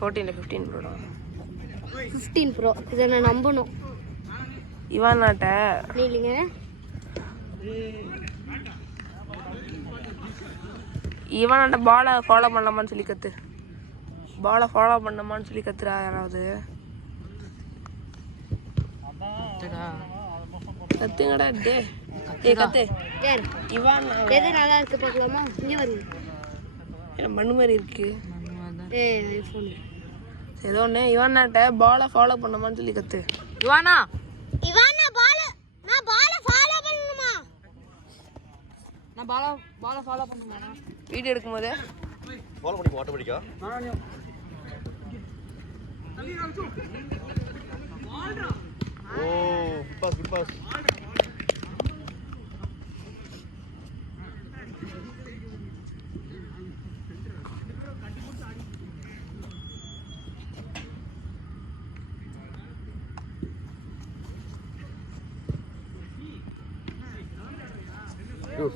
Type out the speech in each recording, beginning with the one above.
14 15 bro 15 bro இதை நான் நம்பணும். இவான் நாட்ட இல்லைங்க இவன் நாட்ட பாலை ஃபாலோ பண்ணலாமான்னு சொல்லி கத்து. பாலை ஃபாலோ பண்ணலாமான்னு சொல்லி கத்துறா யாராவது. கத்துங்கடா டே கத்து. இவான் எது நல்லா இருக்கு பார்க்கலாமா? இங்கே வருங்க. என்ன மண்ணு மாதிரி இருக்கு. ஐஃபோன் ஏதோ ஒன்று. இவான் நாட்ட பாலை ஃபாலோ பண்ணலாமான்னு சொல்லி கத்து. இவானா நான் பாலை ஃபாலோ பண்ணணுமா? நான் பாலை ஃபாலோ பண்ணணுமா? வீடியோ எடுக்கும்போது ஃபாலோ பண்ணி ஆட்டோமேட்டிக்கா. ஓ குட் பாஸ்.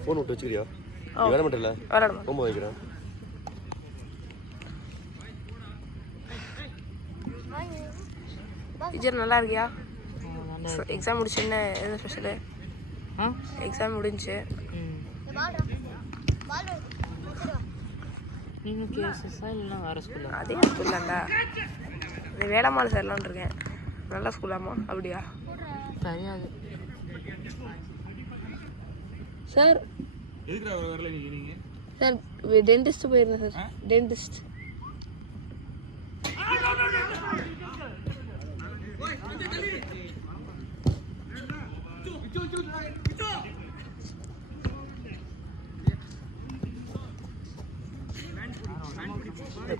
ஃபோன் விட்டு வச்சுக்கிறியா? வேலை மட்டும் இல்லை ரொம்ப வைக்கிறேன். டீச்சர் நல்லா இருக்கியா? எக்ஸாம் முடிச்சு என்ன எது ஸ்பெஷலு? எக்ஸாம் முடிஞ்சு அதே ஸ்கூல் தான்டா. இது வேளம்மாள் சேரலான்னு இருக்கேன். நல்ல ஸ்கூலாமா? அப்படியா? தெரியாது சார். சார் டென்டிஸ்ட் போயிருந்தேன் சார். டென்டிஸ்ட்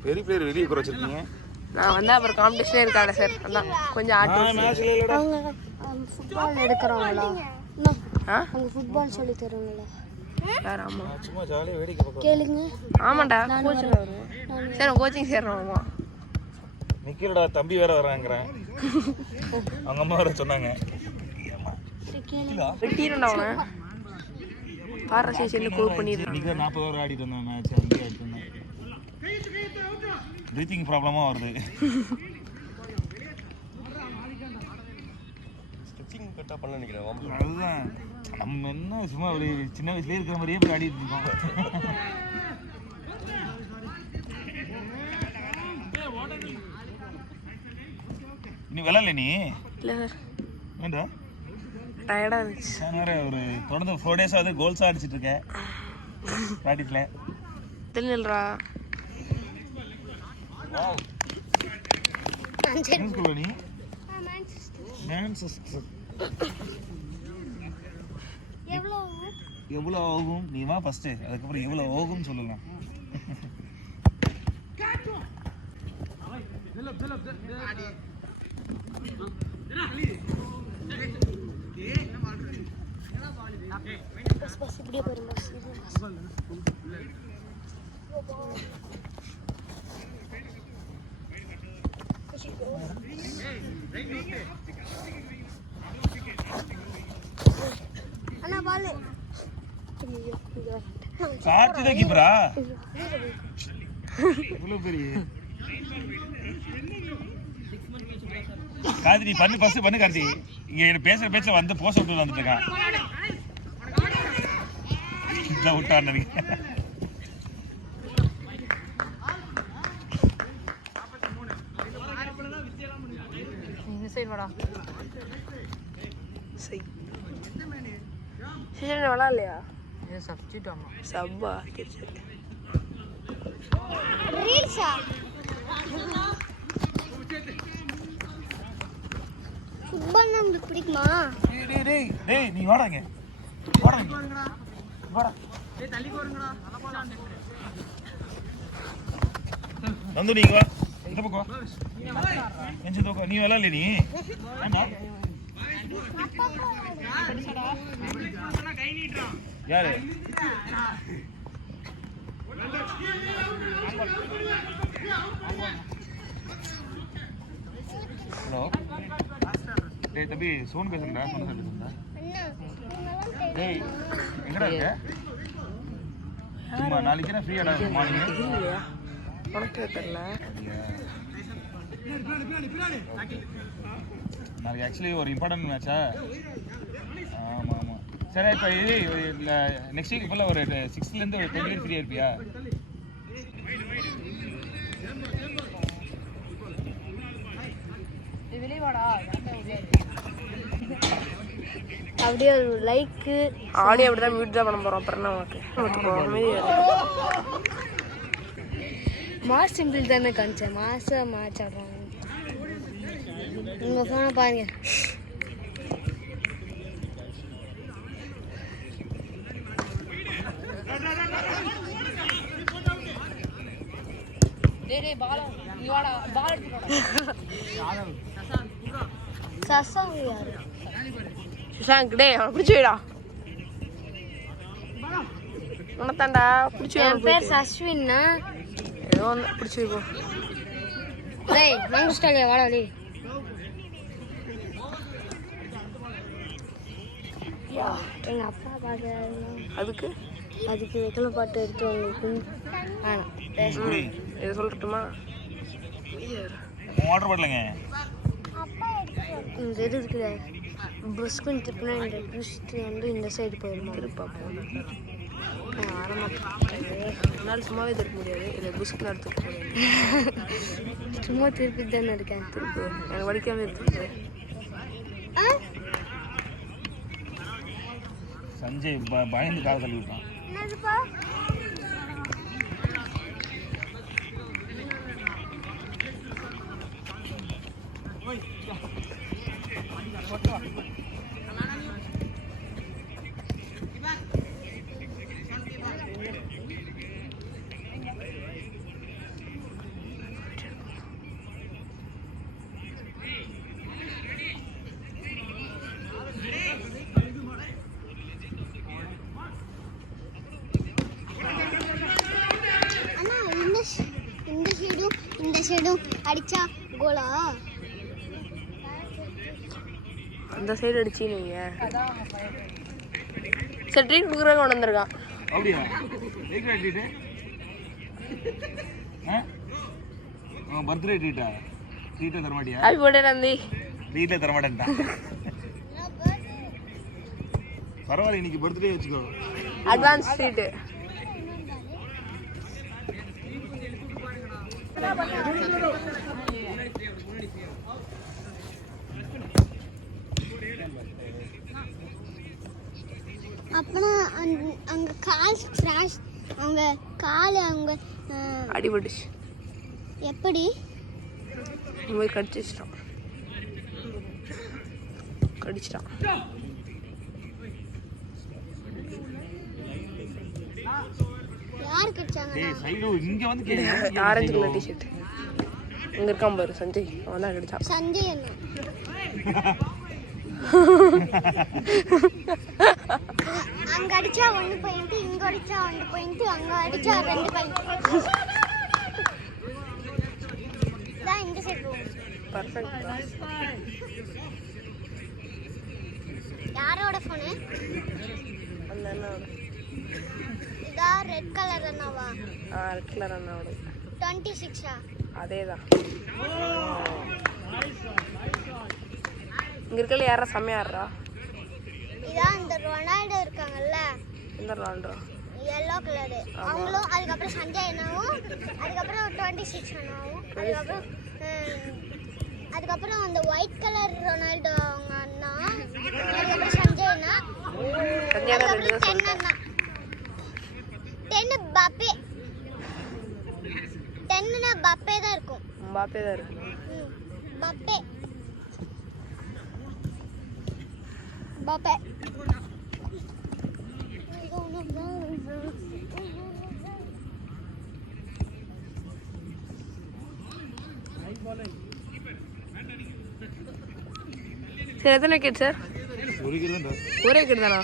பெரிய பெரிய வெளியே குறைச்சிருக்கீங்க. நான் வந்து அப்புறம் காம்படிஷனே இருக்காங்க சார். அதான் கொஞ்சம் அவங்க ஃபுட்பால் எடுக்கிறவங்களா? அவங்க ஃபுட்பால் சொல்லி தருவாங்களா? யார்? ஆமா சும்மா ஜாலியாக வேடிக்கை பார்க்க கேளுங்க. ஆமாண்டா கோச்சிங் வரும் சார். கோச்சிங் சேர்றோமா? நிக்கலடா தம்பி வேற வராங்கிறேன். அவங்க அம்மா வேற சொன்னாங்க. வெட்டிடும்டா அவனை. பாரா ஸ்டேஷன்ல கோல் பண்ணிடுறான். நீங்க 40 ஓவர் ஆடிட்டு வந்தேன் மேட்ச். அங்கே ஆடிட்டு வந்தேன். பிரீத்திங் ப்ராப்ளமா வருது. ஸ்டிச்சிங் கட்டா பண்ண நினைக்கிறேன். அதுதான் நம்ம என்ன சும்மா ஒரு சின்ன வயசுல இருக்கிற மாதிரியே போய் ஆடிட்டு இருக்கோம். நீ விளையாடல? நீ இல்லை சார். ஏண்டா டயர்டாக இருந்துச்சு. நான் ஒரு தொடர்ந்து 4 days ஆகுது கோல்ஸாக அடிச்சிட்டு இருக்கேன் ப்ராக்டிஸில். தெரியலடா. என்ன ஸ்கூல்ல நீ? மான்செஸ்டர். எவ்வளோ ஆகும்? நீ வா ஃபர்ஸ்ட், அதுக்கப்புறம் எவ்வளோ ஆகும்னு சொல்லலாம். இப்படியே போயிருந்தா அண்ணா பால் கார்த்தி தான் கீப்பரா? இவ்வளோ பெரிய கார்த்தி நீ பண்ணு ஃபர்ஸ்ட் பண்ணு. கார்த்தி இங்க பேசுற பேச்ச வந்து போஸ்ட் விட்டு வந்துட்டு இருக்கான். இதான் விட்டான் நினைக்கிறேன். விளாட்லையா? சப்பா ஃபுட்பால் நமக்கு பிடிக்குமா? டேய் நீ வாடாங்க. வாடாங்க. வாடா. டேய் தள்ளி போறங்கடா. நந்து நீங்க வா. இந்த பக்கம் வா. எஞ்சு தோக்க நீ விளையாடல நீ? ஆமா. யாரு? ஹலோ. டேய் தம்பி சோன் பேசுறேன்டா. சொன்ன சொல்லுடா. டேய் எங்கடா இருக்க? சும்மா நாளைக்கு நான் ஃப்ரீயாடா மார்னிங். இல்லையா? உனக்கு தெரியல. நாளைக்கு ஆக்சுவலி ஒரு இம்பார்ட்டன்ட் மேட்சா? ஆமாம் ஆமாம். சரி இப்போ இது நெக்ஸ்ட் வீக் ஃபுல்லாக ஒரு 6லேருந்து ஒரு 20 ஃப்ரீயாக இருப்பியா? அப்படியே ஒரு லைக்கு ஆடியோ அப்படி தான் மியூட் தான் பண்ண போகிறோம். அப்புறம் என்ன உனக்கு மாஸ் சிம்பிள் தானே காமிச்சேன். மாசம் மேட்ச் ஆடுறாங்க. உங்கள் ஃபோனை பாருங்க. சசாங் யாரு? சுஷாங்க் டே அவனை பிடிச்சி வைடா. உனத்தாண்டா பிடிச்சி என் பேர் சஸ்வின்னா. ஏதோ ஒன்று பிடிச்சி வைப்போ. டேய் மங்குஸ்டாலியா வாடா டேய். எங்கள் அப்பா பார்க்க அதுக்கு வெத்தலை பாட்டு எடுத்து உங்களுக்கு வேணாம். இதை சொல்லட்டுமா? வாட்டர் பாட்டிலுங்க இந்த இது இருக்குல்ல, புஷ்குன்னு திருப்பினா இந்த புஷ்டு வந்து இந்த சைடு போயிடுமா? திருப்பாப்போம். வரமாட்டேன். என்னால் சும்மாவே திருப்ப முடியாது. இதை புஷ்க்கு எடுத்துக்க முடியாது. சும்மா திருப்பி தானே இருக்கேன். திருப்பு எனக்கு வடிக்காம இருக்கு. சஞ்சய் பயந்து கால தள்ளி விட்டான். என்னதுப்பா? இந்த சைடும் அடிச்சா கோலா? அந்த சைடு அடிச்சு நீங்க சரி ட்ரீட் கொடுக்குறவங்க கொண்டு வந்திருக்கான். அப்படியா? ட்ரீட்டு பர்த்டே ட்ரீட்டா? ட்ரீட்டை தரமாட்டியா? Happy birthday Nandhi. ட்ரீட்டை தரமாட்டேன்ட்டான். பரவாயில்ல, இன்னைக்கு பர்த்டே வச்சுக்கோ. Advance treat. அப்புறம் அங்கே கால் ஸ்க்ராஷ், அவங்க கால் அவங்க அடிபட்டுச்சு. எப்படி? போய் கடிச்சிட்டான். யார் கடிச்சாங்க? டேய் சைடு இங்க வந்து கேளு. ஆரஞ்சு கலர் டி-ஷர்ட் இங்க இருக்கான் பாரு சஞ்சய். அவன் தான் கடிச்சான். சஞ்சய் என்ன? அங்க அடிச்சா 1 பாயிண்ட், இங்க அடிச்சா 1 பாயிண்ட், அங்க அடிச்சா 2 பாயிண்ட். தான் இந்த சைடு போகும். பர்ஃபெக்ட். யாரோட ஃபோன்? அந்த அண்ணாவோட. இதா ரெட் கலர் அண்ணாவா? ரெட் கலர் அண்ணாவோட. 26ஆ? அதேதான். இங்க இருக்கல யாரா செமையாடுறா? இதான் இந்த ரொனால்டோ இருக்காங்கல்ல, இந்த ரொனால்டோ yellow கலர். அவங்களும் அதுக்கப்புறம் சஞ்சய் அண்ணாவும், அதுக்கப்புறம் 26 அண்ணாவும், அதுக்கப்புறம் அந்த ஒயிட் கலர் ரொனால்டோ அவங்க அண்ணா, அதுக்கப்புறம் சஞ்சய் அண்ணா, அதுக்கப்புறம் 10 அண்ணா. 10 பாப்பே. 10னா பாப்பே தான் இருக்கும். பாப்பே தான் இருக்கு. பாப்பே பாப்பே. சரி எத்தனை விக்கெட் சார்? ஒரு விக்கெட் தான். ஒரே விக்கெட் தானா?